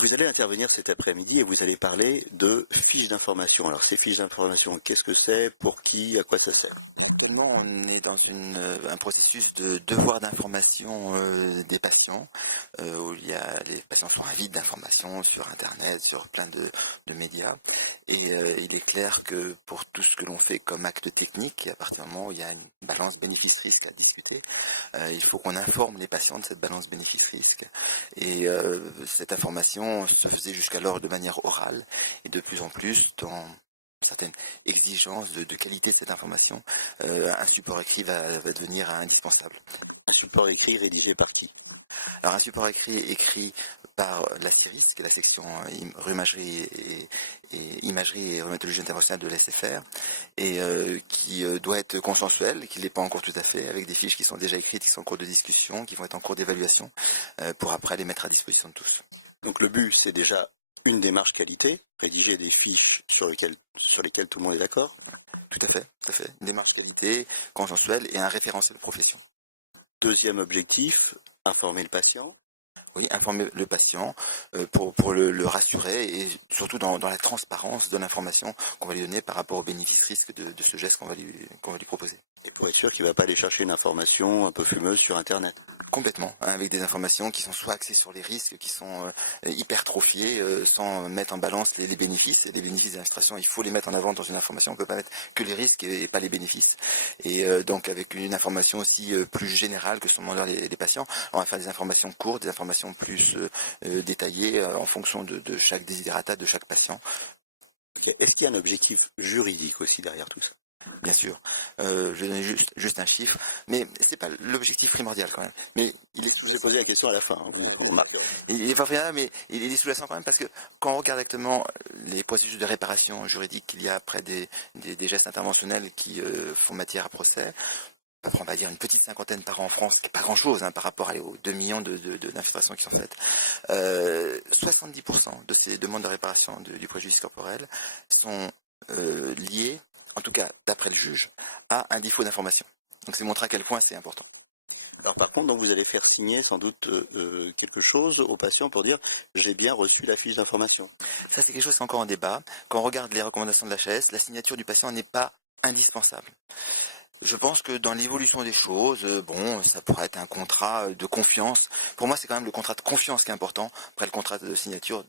Vous allez intervenir cet après-midi et vous allez parler de fiches d'information. Alors ces fiches d'information, qu'est-ce que c'est, pour qui, à quoi ça sert? Actuellement, on est dans un processus de devoir d'information des patients, où les patients sont avides d'informations sur Internet, sur plein de médias. Et il est clair que pour tout ce que l'on fait comme acte technique, à partir du moment où il y a une balance bénéfice-risque à discuter, il faut qu'on informe les patients de cette balance bénéfice-risque. Et cette information se faisait jusqu'alors de manière orale, et de plus en plus dans certaines exigences de qualité de cette information, un support écrit va devenir indispensable. Un support écrit rédigé par qui? Alors un support écrit par la CIRIS, qui est la section rhumagerie et imagerie et rhumatologie interventionnelle de l'SFR, et qui doit être consensuel, qui ne l'est pas encore tout à fait, avec des fiches qui sont déjà écrites, qui sont en cours de discussion, qui vont être en cours d'évaluation, pour après les mettre à disposition de tous. Donc le but, c'est déjà une démarche qualité, rédiger des fiches sur lesquelles tout le monde est d'accord. Tout à fait, tout à fait. Une démarche qualité, consensuelle et un référentiel de profession. Deuxième objectif, informer le patient. Oui, informer le patient pour le rassurer et surtout dans la transparence de l'information qu'on va lui donner par rapport aux bénéfices-risques de ce geste qu'on va lui proposer. Et pour être sûr qu'il ne va pas aller chercher une information un peu fumeuse sur Internet. Complètement, hein, avec des informations qui sont soit axées sur les risques, qui sont hypertrophiées, sans mettre en balance les bénéfices. Et les bénéfices de l'administration, il faut les mettre en avant dans une information. On ne peut pas mettre que les risques et pas les bénéfices. Et donc avec une information aussi plus générale que sont demandeurs les patients, on va faire des informations courtes, des informations plus détaillées en fonction de chaque desiderata de chaque patient. Okay. Est-ce qu'il y a un objectif juridique aussi derrière tout ça? Bien sûr, je donne juste un chiffre, mais c'est pas l'objectif primordial quand même. Mais Je vous ai posé la question à la fin, hein, vous remarquez. il est pas primordial, mais il est sous-jacent quand même parce que quand on regarde actuellement les processus de réparation juridique qu'il y a après des gestes interventionnels qui font matière à procès, on va dire une petite cinquantaine par an en France, qui n'est pas grand-chose hein, par rapport aux 2 millions d'infiltrations qui sont faites. 70% de ces demandes de réparation du préjudice corporel sont liées, en tout cas d'après le juge, à un défaut d'information. Donc c'est montrer à quel point c'est important. Alors par contre, donc vous allez faire signer sans doute quelque chose au patient pour dire j'ai bien reçu la fiche d'information. Ça c'est quelque chose qui est encore en débat. Quand on regarde les recommandations de l'HAS, la signature du patient n'est pas indispensable. Je pense que dans l'évolution des choses, bon, ça pourrait être un contrat de confiance. Pour moi, c'est quand même le contrat de confiance qui est important. Après, le contrat de signature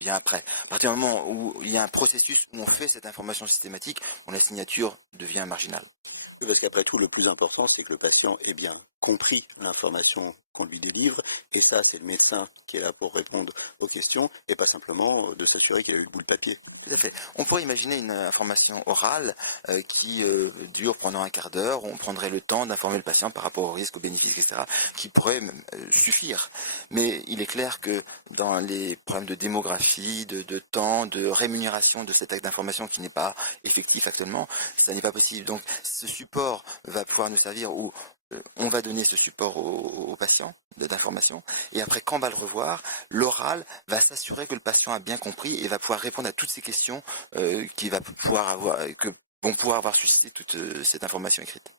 vient après. À partir du moment où il y a un processus où on fait cette information systématique, la signature devient marginale. Oui, parce qu'après tout, le plus important, c'est que le patient ait bien compris l'information qu'on lui délivre, et ça, c'est le médecin qui est là pour répondre aux questions, et pas simplement de s'assurer qu'il a eu le bout de papier. Tout à fait. On pourrait imaginer une information orale qui dure pendant un quart d'heure, où on prendrait le temps d'informer le patient par rapport aux risques, aux bénéfices, etc., qui pourrait suffire. Mais il est clair que dans les problèmes de démographie, de temps, de rémunération de cet acte d'information qui n'est pas effectif actuellement, ça n'est pas possible. Donc ce support va pouvoir nous servir où on va donner ce support au patient d'information, et après quand on va le revoir, l'oral va s'assurer que le patient a bien compris et va pouvoir répondre à toutes ces questions que vont pouvoir avoir suscité toute cette information écrite.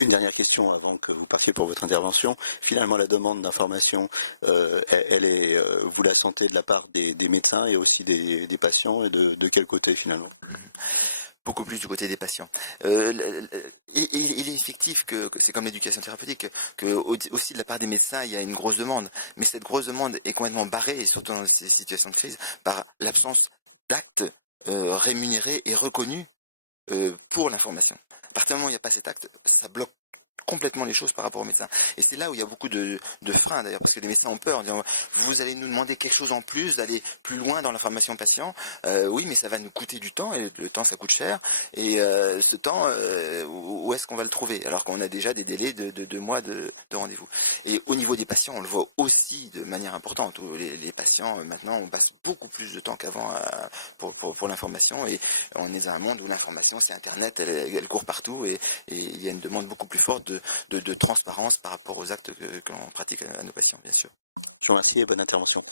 Une dernière question avant que vous partiez pour votre intervention. Finalement, la demande d'information, vous la sentez de la part des médecins et aussi des patients, et de quel côté finalement? Beaucoup plus du côté des patients. Il est effectif que c'est comme l'éducation thérapeutique, que aussi de la part des médecins, il y a une grosse demande. Mais cette grosse demande est complètement barrée, et surtout dans ces situations de crise, par l'absence d'actes rémunérés et reconnus pour l'information. À partir du moment où il n'y a pas cet acte, ça bloque complètement les choses par rapport aux médecins. Et c'est là où il y a beaucoup de freins d'ailleurs, parce que les médecins ont peur en disant vous allez nous demander quelque chose en plus, d'aller plus loin dans l'information patient. Oui, mais ça va nous coûter du temps, et le temps ça coûte cher. Et ce temps, où est-ce qu'on va le trouver? Alors qu'on a déjà des délais de 2 mois de rendez-vous. Et au niveau des patients, on le voit aussi de manière importante. Les patients, maintenant, on passe beaucoup plus de temps qu'avant pour l'information, et on est dans un monde où l'information, c'est Internet, elle court partout, et il y a une demande beaucoup plus forte de transparence par rapport aux actes que l'on pratique à nos patients, bien sûr. Je vous remercie et bonne intervention.